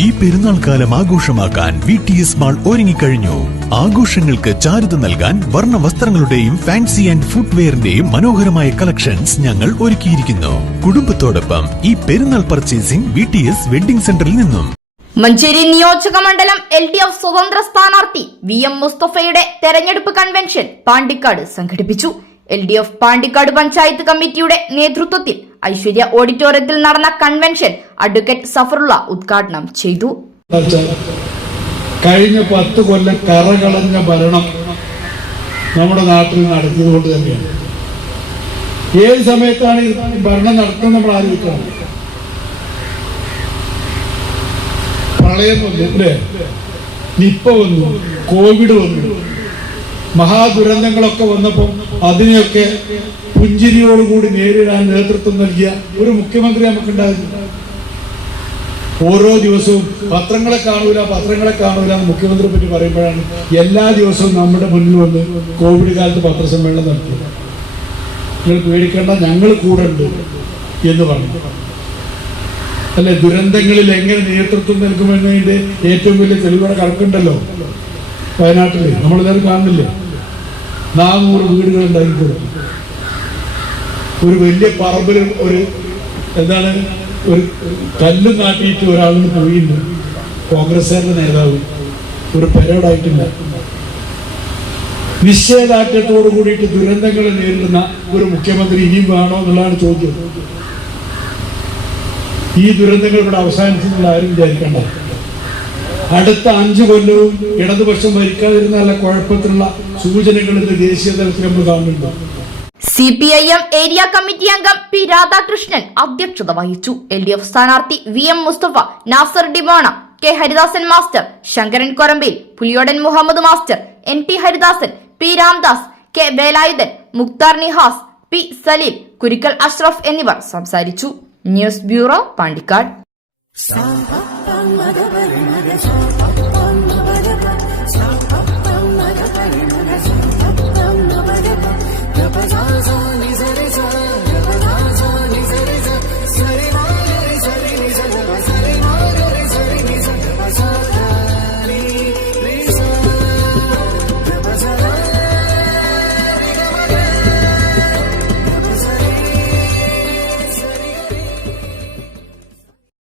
ഈ പെരുന്നാൾ കാലം ആഘോഷമാക്കാൻ VTS മാൾ ഒരുങ്ങിക്കഴിഞ്ഞു. ആഘോഷങ്ങൾക്ക് ചാരുത നൽകാൻ വർണ്ണ വസ്ത്രങ്ങളുടെയും ഫാൻസി ആൻഡ് ഫുട്വെയറിന്റെയും മനോഹരമായ കളക്ഷൻസ് ഞങ്ങൾ ഒരുക്കിയിരിക്കുന്നു. കുടുംബത്തോടൊപ്പം ഈ പെരുന്നാൾ പർച്ചേസിംഗ് VTS വെഡിംഗ് സെന്ററിൽ നിന്നും. മഞ്ചേരി നിയോജക മണ്ഡലം LDF സ്വതന്ത്ര സ്ഥാനാർത്ഥി VM മുസ്തഫയുടെ തെരഞ്ഞെടുപ്പ് കൺവെൻഷൻ പാണ്ടിക്കാട് സംഘടിപ്പിച്ചു. LDF പാണ്ടിക്കാട് പഞ്ചായത്ത് കമ്മിറ്റിയുടെ നേതൃത്വത്തിൽ ഐശ്വര്യ ഓഡിറ്റോറിയത്തിൽ നടന്ന കൺവെൻഷൻ അഡ്വക്കേറ്റ് സഫറുള്ള ഉദ്ഘാടനം ചെയ്തു. കഴിഞ്ഞ 10 കൊല്ലം കറകളഞ്ഞ ഭരണം നമ്മുടെ നാട്ടിൽ നടത്തിയതുകൊണ്ട് തന്നെയാണ്. ഏത് സമയത്താണ് ഈ ഭരണം നടത്തുന്നത് നമ്മൾ ആലോചിക്കണം. പ്രളയം വന്നു, അല്ലേ? നിപ്പ വന്നു, കോവിഡ് വന്നു, മഹാദുരന്തങ്ങളൊക്കെ വന്നപ്പോൾ അതിനെയൊക്കെ പുഞ്ചിരിയോടുകൂടി നേരിടാൻ നേതൃത്വം നൽകിയ ഒരു മുഖ്യമന്ത്രി നമുക്കുണ്ടായിരുന്നു. ഓരോ ദിവസവും പത്രങ്ങളെ കാണൂല എന്ന് മുഖ്യമന്ത്രിയെ പറ്റി പറയുമ്പോഴാണ് എല്ലാ ദിവസവും നമ്മുടെ മുന്നിൽ വന്ന് കോവിഡ് കാലത്ത് പത്രസമ്മേളനം നടത്തിയത്. നിങ്ങൾ പേടിക്കേണ്ട, ഞങ്ങൾ കൂടെ ഉണ്ട് എന്ന് പറഞ്ഞു. അല്ലെ, ദുരന്തങ്ങളിൽ എങ്ങനെ നേതൃത്വം നൽകുമെന്നതിന്റെ ഏറ്റവും വലിയ തെളിവുടെ കണക്കുണ്ടല്ലോ. വയനാട്ടില് നമ്മളിത് കാണുന്നില്ലേ? 400 വീടുകൾ ഉണ്ടാക്കി കൊടുത്തു. ഒരു വലിയ പറമ്പിൽ ഒരു കല്ല് നാട്ടിയിട്ട് ഒരാളിന് പോയിട്ടുണ്ട്. കോൺഗ്രസ്സുകാരുടെ നേതാവ് ഒരു പരേഡായിട്ടില്ല. നിശ്ചയദാർഢ്യത്തോടു കൂടിയിട്ട് ദുരന്തങ്ങളെ നേരിടുന്ന ഒരു മുഖ്യമന്ത്രി ഇനിയും വേണോ എന്നുള്ളതാണ് ചോദ്യം. ഈ ദുരന്തങ്ങൾ ഇവിടെ അവസാനിച്ചെന്നുള്ള ആരും വിചാരിക്കണ്ട. അടുത്ത 5 കൊല്ലവും ഇടതുപക്ഷം ഭരിക്കാതിരുന്ന നല്ല കുഴപ്പത്തിലുള്ള സൂചനകൾ ഇന്ന് ദേശീയ തലത്തിൽ നമ്മൾ കാണുന്നുണ്ട്. CPIM ഏരിയ കമ്മിറ്റി അംഗം P രാധാകൃഷ്ണൻ അധ്യക്ഷത വഹിച്ചു. LDF സ്ഥാനാർത്ഥി VM Musthafa, Nasar Dimona, K Haridasan master, Sankaran Korambayil, Puliyodan Muhammad master, NT Haridasan, P Ramdas, K Velayudhan, Mukhtar Nihas, P Saleel, Kurikkal Ashraf എന്നിവർ സംസാരിച്ചു. News bureau, Pandikkad.